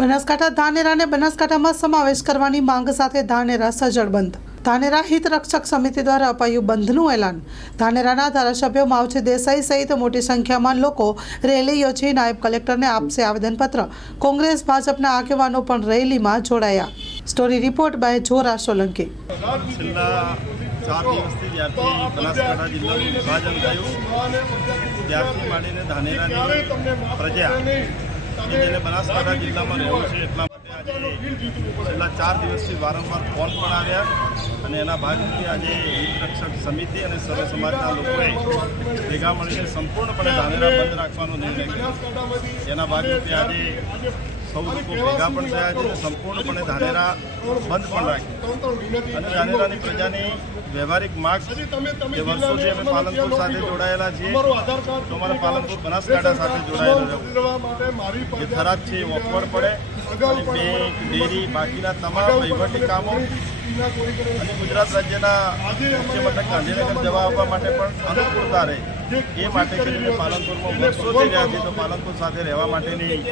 બનાસકાંઠા ધાનેરાને બનાસકાંઠામાં સમાવેશ કરવાની માંગ સાથે ધાનેરા સજ્જડ બંધ. ધાનેરા હિત રક્ષક સમિતિ દ્વારા અપાયું બંધનું એલાન. ધાનેરાના ધારાસભ્ય માવજી દેસાઈ સહિત મોટી સંખ્યામાં લોકો રેલી યોજી નાયબ કલેક્ટરને આપશે આવેદનપત્ર. કોંગ્રેસ ભાજપના આગેવાનો પણ રેલીમાં જોડાયા. Story report by Jora Solanki. છેલ્લા 4 દિવસથી જ્યારથી બનાસકાંઠા જિલ્લાનું વિભાજન થયું ત્યારથી માંડીને ધાનેરાની પ્રજા કે જેને બનાસકાંઠા જિલ્લામાં રહેવું છે એટલા માટે આજે છેલ્લા 4 દિવસથી વારંવાર ફોન પણ આવ્યા અને એના ભાગરૂપે આજે હિત રક્ષક સમિતિ અને સર્વ સમાજના લોકોએ ભેગા મળીને સંપૂર્ણપણે ધાનેરા બંધ રાખવાનો નિર્ણય કર્યો. એના ભાગરૂપે આજે સૌ લોકો ભેગા પણ થયા છે અને સંપૂર્ણપણે ધાનેરા બંધ પણ રાખ્યું અને ધાનેરાની પ્રજાની વ્યવહારિક માગ જે વર્ષોથી અમે પાલનપુર સાથે જોડાયેલા છીએ તો અમારા પાલનપુર બનાસકાંઠા સાથે જોડાયેલું જે થરાદ છે એ ઓફવર્ડ પડે અને બેંક ડેરી બાકીના તમામ વહીવટી કામો અને ગુજરાત રાજ્યના મુખ્ય મથક ગાંધીનગર જવા આવવા માટે પણ અનુકૂળતા રહે એ માટે કરીને પાલનપુરમાં વર્ષોથી રહ્યા છે તો પાલનપુર સાથે રહેવા માટેની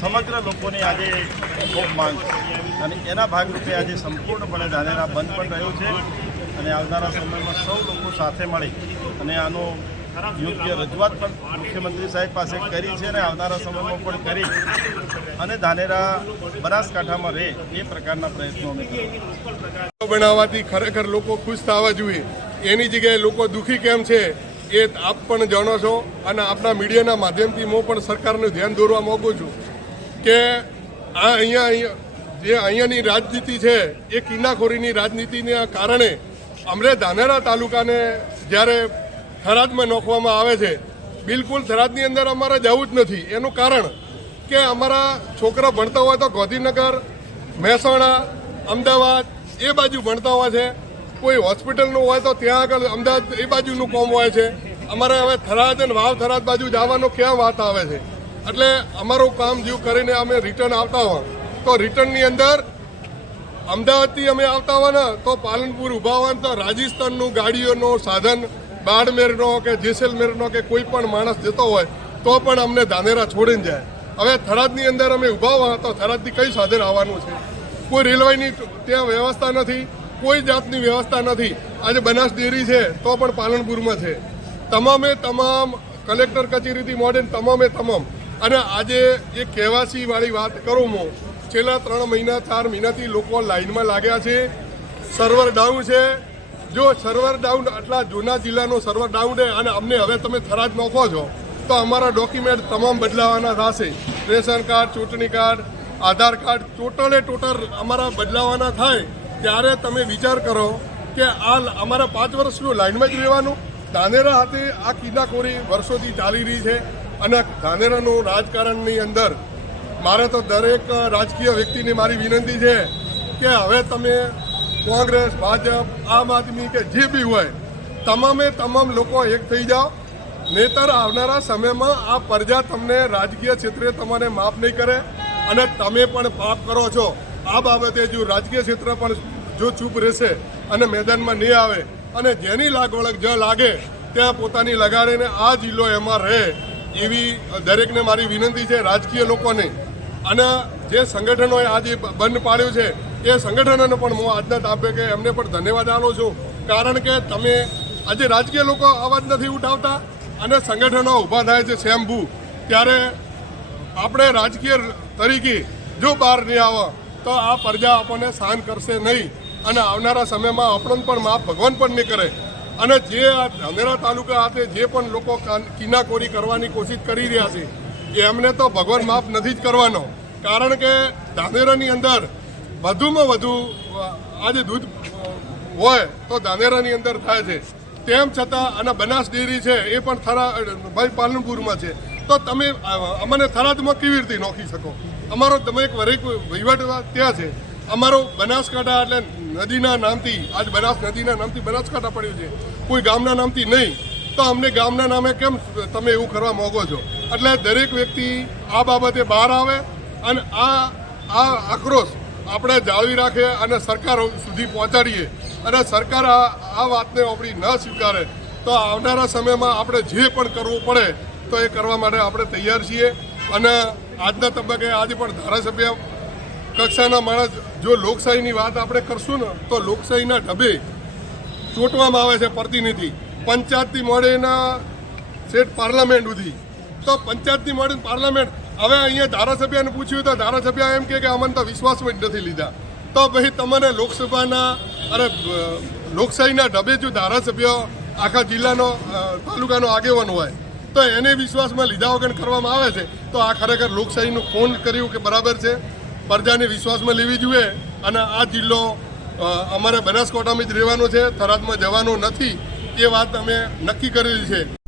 સમગ્ર લોકોની આજે ખૂબ માંગ છે અને એના ભાગરૂપે આજે સંપૂર્ણપણે ધાનેરા બંધ પણ રહ્યું છે અને આવનારા સમયમાં સૌ લોકો સાથે મળી અને આનો યોગ્ય રજૂઆત પણ મુખ્યમંત્રી સાહેબ પાસે કરી છે અને આવનારા સમયમાં પણ કરી અને ધાનેરા બનાસકાંઠામાં રહે એ પ્રકારના પ્રયત્નો અમે બનાવવાથી ખરેખર લોકો ખુશ થવા જોઈએ. એની જગ્યાએ લોકો દુઃખી કેમ છે એ આપ પણ જાણો છો અને આપણા મીડિયાના માધ્યમથી હું પણ સરકારનું ધ્યાન દોરવા માગું છું કે આ અહીંયાની રાજનીતિ છે એ કિન્નાખોરીની રાજનીતિના કારણે અમને ધાનેરા તાલુકાને જ્યારે થરાદમાં નોખવામાં આવે છે બિલકુલ થરાદની અંદર અમારે જવું જ નથી. એનું કારણ કે અમારા છોકરા ભણતા હોય તો ગાંધીનગર, મહેસાણા, અમદાવાદ એ બાજુ ભણતા હોય છે. કોઈ હોસ્પિટલનું હોય તો ત્યાં આગળ અમદાવાદ એ બાજુનું કોમ હોય છે. અમારે હવે થરાદ અને વાવ થરાદ બાજુ જવાનો ક્યાં વાત આવે છે. એટલે અમારું કામ જો કરીને અમે રિટર્ન આવતા હોય તો રિટર્નની અંદર અમદાવાદથી અમે આવતા હોય ને તો પાલનપુર ઊભા હોય તો રાજસ્થાનનું ગાડીઓનો સાધન બાડમેરનો કે જેસલમેરનો કે કોઈ પણ માણસ જતો હોય તો પણ અમને ધાનેરા છોડીને જાય. હવે થરાદની અંદર અમે ઊભા હોય તો થરાદથી કઈ સાધન આવવાનું છે? કોઈ રેલવેની ત્યાં વ્યવસ્થા નથી, કોઈ જાતની વ્યવસ્થા નથી. આજે બનાસ ડેરી છે તો પણ પાલનપુરમાં છે. તમામે તમામ કલેક્ટર કચેરીથી મોડે તમામે તમામ અને આજે એ કેવાસી વાળી વાત કરું હું છેલ્લા 3 મહિના 4 મહિનાથી લોકો લાઇનમાં લાગ્યા છે. સર્વર ડાઉન છે. જો સર્વર ડાઉન આટલા જૂના જિલ્લાનો સર્વર ડાઉન છે અને અમને હવે તમે થરાદ નોખો છો તો અમારા ડોક્યુમેન્ટ તમામ બદલાવાના થશે. રેશન કાર્ડ, ચૂંટણી કાર્ડ, આધાર કાર્ડ ટોટલ અમારા બદલાવાના થાય ત્યારે તમે વિચાર કરો કે આ અમારા 5 વર્ષનું લાઇનમાં જ રહેવાનું. ધાનેરા હાથે આ કિન્નાખોરી વર્ષોથી ચાલી રહી છે અને ધાનેરાનું રાજકારણની અંદર મારે તો દરેક રાજકીય વ્યક્તિને મારી વિનંતી છે કે હવે તમે કોંગ્રેસ, ભાજપ, આમ આદમી કે જે બી હોય તમામે તમામ લોકો એક થઈ જાઓ. નહીંતર આવનારા સમયમાં આ પ્રજા તમને રાજકીય ક્ષેત્રે તમારે માફ નહીં કરે અને તમે પણ પાપ કરો છો. આ બાબતે જો રાજકીય ક્ષેત્ર પણ જો ચૂપ રહેશે અને મેદાનમાં નહીં આવે અને જેની લાગવળગ જ્યાં લાગે ત્યાં પોતાની લગાડીને આ જિલ્લો એમાં રહે એવી દરેકને મારી વિનંતી છે, રાજકીય લોકોને. અને જે સંગઠનોએ આજે બંધ પાડ્યું છે એ સંગઠનોને પણ હું આજના તાપે કે એમને પણ ધન્યવાદ આપું છું. કારણ કે તમે આજે રાજકીય લોકો અવાજ નથી ઉઠાવતા અને સંગઠનો ઊભા થાય છે સ્વયંભૂ. ત્યારે આપણે રાજકીય તરીકે જો બહાર નહીં આવે તો આ પ્રજા આપણને સહન કરશે નહીં અને આવનારા સમયમાં આપણને પણ માફ ભગવાન પણ નહીં કરે. અને જે આ ધાનેરા તાલુકા હાથે જે પણ લોકો કિન્નાખોરી કરવાની કોશિશ કરી રહ્યા છે એમને તો ભગવાન માફ નથી જ કરવાનો. કારણ કે ધાનેરાની અંદર વધુમાં વધુ આજે દૂધ હોય તો ધાનેરાની અંદર થાય છે. તેમ છતાં અને બનાસ ડેરી છે એ પણ ભાઈ પાલનપુરમાં છે તો તમે અમને થરાદમાં કેવી રીતે નોખી શકો? અમારો તમે એક વહીવટ ત્યાં છે. અમારો બનાસકાંઠા એટલે નદીના નામથી આજ બનાસ નદીના નામથી બનાસકાંઠા પડ્યું છે, કોઈ ગામના નામથી નહીં. તો અમને ગામના નામે કેમ તમે એવું કરવા માગો છો? એટલે દરેક વ્યક્તિ આ બાબતે બહાર આવે અને આ આક્રોશ આપણે જાળવી રાખીએ અને સરકાર સુધી પહોંચાડીએ અને સરકાર આ વાતને આપણી ન સ્વીકારે તો આવનારા સમયમાં આપણે જે પણ કરવું પડે તો એ કરવા માટે આપણે તૈયાર છીએ. અને આજના તબક્કે આજે પણ ધારાસભ્ય કક્ષાના માણસ જો લોકશાહીની વાત આપણે કરશું ને તો લોકશાહીના ઢબે ચૂંટવામાં આવે છે પ્રતિનિધિ પંચાયતથી મળીના સ્ટેટ પાર્લામેન્ટ સુધી તો પંચાયતથી મળીને પાર્લામેન્ટ હવે અહીંયા ધારાસભ્યને પૂછ્યું તો ધારાસભ્ય એમ કે અમને તો વિશ્વાસમાં જ નથી લીધા તો ભાઈ તમને લોકસભાના અને લોકશાહીના ઢબે જો ધારાસભ્ય આખા જિલ્લાનો તાલુકાનો આગેવાન હોય તો એને વિશ્વાસમાં લીધા વગર કરવામાં આવે છે તો આ ખરેખર લોકશાહીનું ફોન કર્યું કે બરાબર છે પ્રજાને વિશ્વાસમાં લેવી જોઈએ અને આ જિલ્લો અમારે બનાસકાંઠામાં જ રહેવાનો છે થરાદમાં જવાનો નથી એ વાત અમે નક્કી કરેલી છે.